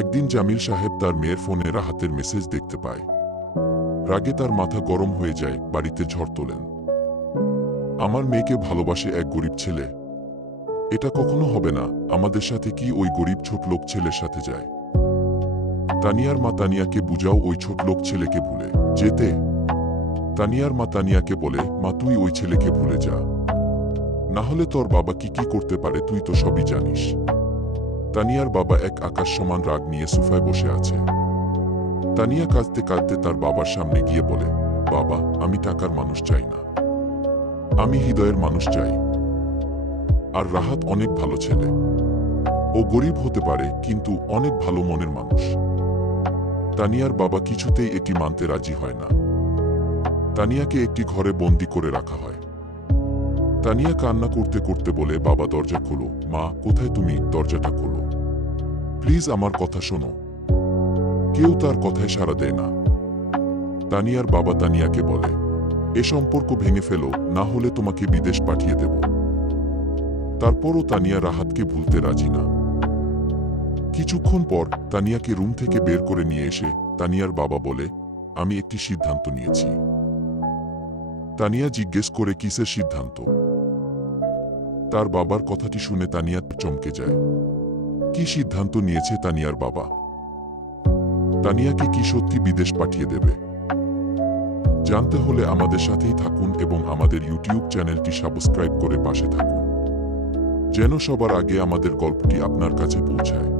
একদিন জামিল সাহেব তার মেয়ের ফোনে রাহাতের মেসেজ দেখতে পায়। রাগে তার মাথা গরম হয়ে যায়, বাড়িতে ঝড় তোলেন। আমার মেয়েকে ভালোবাসে এক গরিব ছেলে। এটা কখনো হবে না। আমাদের সাথে কি ওই গরিব ছোটলোক ছেলের সাথে যায়? তানিয়ার মা তানিয়াকে বুঝাও ওই ছোটলোক ছেলেকে ভুলে যেতে। তানিয়ার মা তানিয়াকে বলে, মা তুই ওই ছেলেকে ভুলে যা, না হলে তোর বাবা কি কি করতে পারে তুই তো সবই জানিস। তানিয়ার বাবা এক আকাশ সমান রাগ নিয়ে সোফায় বসে আছে। তানিয়া কাঁদতে কাঁদতে তার বাবার সামনে গিয়ে বলে, বাবা আমি টাকার মানুষ চাই না, আমি হৃদয়ের মানুষ চাই। আর রাহাত অনেক ভালো ছেলে। ও গরিব হতে পারে কিন্তু অনেক ভালো মনের মানুষ। তানিয়ার বাবা কিছুতেই এটি মানতে রাজি হয় না। তানিয়াকে একটি ঘরে বন্দি করে রাখা হয়। তানিয়া কান্না করতে করতে বলে, বাবা দরজা খোলো, মা কোথায় তুমি, দরজাটা খোলো প্লিজ, আমার কথা শোনো। কেউ তার কথায় সাড়া দেয় না। তানিয়ার বাবা তানিয়াকে বলে, এ সম্পর্ক ভেঙে ফেলো, না হলে তোমাকে বিদেশ পাঠিয়ে দেব। তারপরও তানিয়া রাহাতকে ভুলতে রাজি না। কিছুক্ষণ পর তানিয়াকে রুম থেকে বের করে নিয়ে এসে তানিয়ার বাবা বলে, আমি একটি সিদ্ধান্ত নিয়েছি। তানিয়া জিজ্ঞেস করে, কিসের সিদ্ধান্ত? তার বাবার কথাটি শুনে তানিয়া চমকে যায়। কি সিদ্ধান্ত নিয়েছে তানিয়ার বাবা? তানিয়াকে কি সত্যি বিদেশ পাঠিয়ে দেবে? জানতে হলে আমাদের সাথেই থাকুন এবং আমাদের ইউটিউব চ্যানেলটি সাবস্ক্রাইব করে পাশে থাকুন, যেন সবার আগে আমাদের গল্পটি আপনার কাছে পৌঁছায়।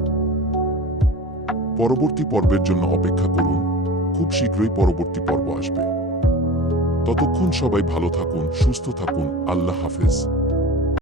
পরবর্তী পর্বের জন্য অপেক্ষা করুন, খুব শীঘ্রই পরবর্তী পর্ব আসবে। ততক্ষণ সবাই ভালো থাকুন, সুস্থ থাকুন। আল্লাহ হাফেজ।